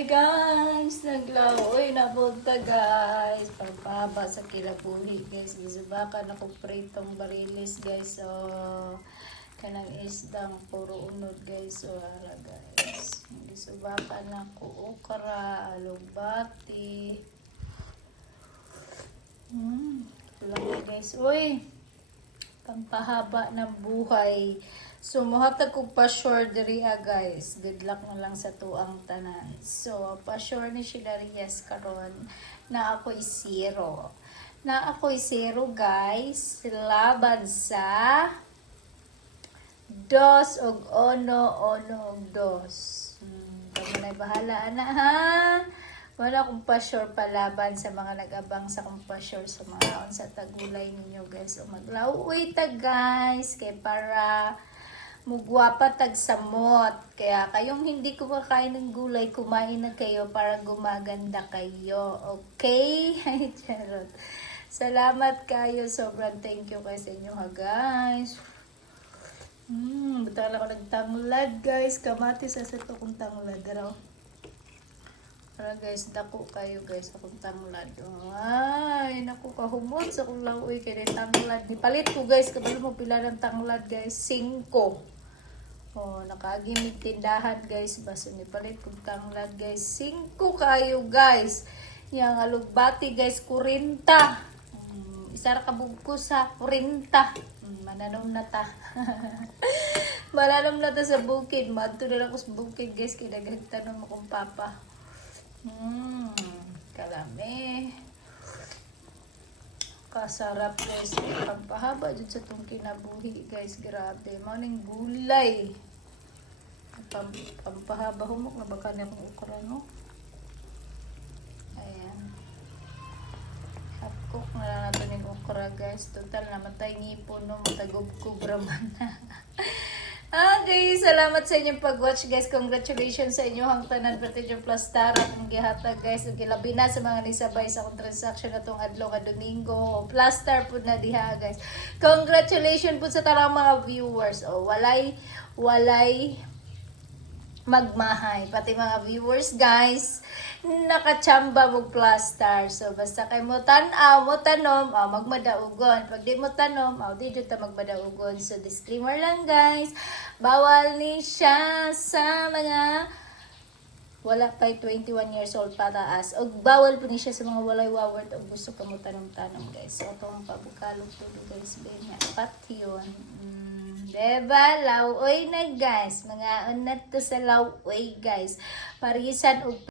Hi guys! Naglaoy na punta guys. Pagpaba sa kilapuli guys. Gisubakan ako pritong barilis guys. So, kanang isdang puro unod guys. So, ara guys. Gisubakan ako okra, alugbati. Lang guys. Uy! Pampahaba ng buhay. So, muhatag ko pa-sure diri guys. Good luck na lang sa tuang tanan. So, pa-sure ni Shilarias karon na ako'y zero. Na ako'y zero guys. Laban sa dos og ono og dos. Kami na bahala na ha. Wala akong pa-sure palaban sa mga nag-abang sa akong pa-sure sa mga on sa tagulay ninyo guys. So, maglaway ta guys. Kaya para mugwapa tagsamot. Kaya kayong hindi kumakain ng gulay, kumain na kayo para gumaganda kayo. Okay? Ay, charot. Salamat kayo. Sobrang thank you kayo sa inyo ha, guys. Butal ako nagtanglad, guys. Kamatis sa ito kong tanglad. Pero, para guys, dako kayo guys akong tanglad. Ay, naku kahumot sa kong lauwi kaya tanglad. Nipalit ko guys, kabalo mo pila ng tanglad guys, 5. Oh, nakagimig tindahan guys, basta nipalit ko tanglad guys, 5 kayo guys. Yang alugbati guys, 40. Isara kabugko sa 40. Mananom na ta. Mananom na ta sa bukid. Madto na ako sa bukid guys, kaya nagagtanon mo kong papa. Kalami. Kasarap guys. Pampahaba dyan sa itong kinabuhi guys. Grabe. Maning gulay. Pampahaba humok na baka na akong ukra no. Ayan. Half cook na lang nato ng ukra guys. Total namatay ngipon no. Matagub-kub raman na. Okay, salamat sa inyong pag-watch guys. Congratulations sa inyo hang tanan pati yung plastar akong gihatag guys. Ug labi na sa mga nisabay sa akong transaction atong adlaw nga Domingo. Plastar pud na diha guys. Congratulations pud sa tanang mga viewers. Oh, walay magmahay. Pati mga viewers guys, nakachamba mo plastar. So, basta kay mo tanaw, mo tanom, magmadaugon. Pag di mo tanom, di dito magmadaugon. So, disclaimer lang guys, bawal ni siya sa mga wala pa 21 years old pataas. O bawal po ni siya sa mga walay waward o gusto ka mo tanom-tanom guys. So, itong pabukalog tulo guys, ben, apat yun. Diba? Lauoy na guys. Mga unat to sa lauoy guys. Parisan og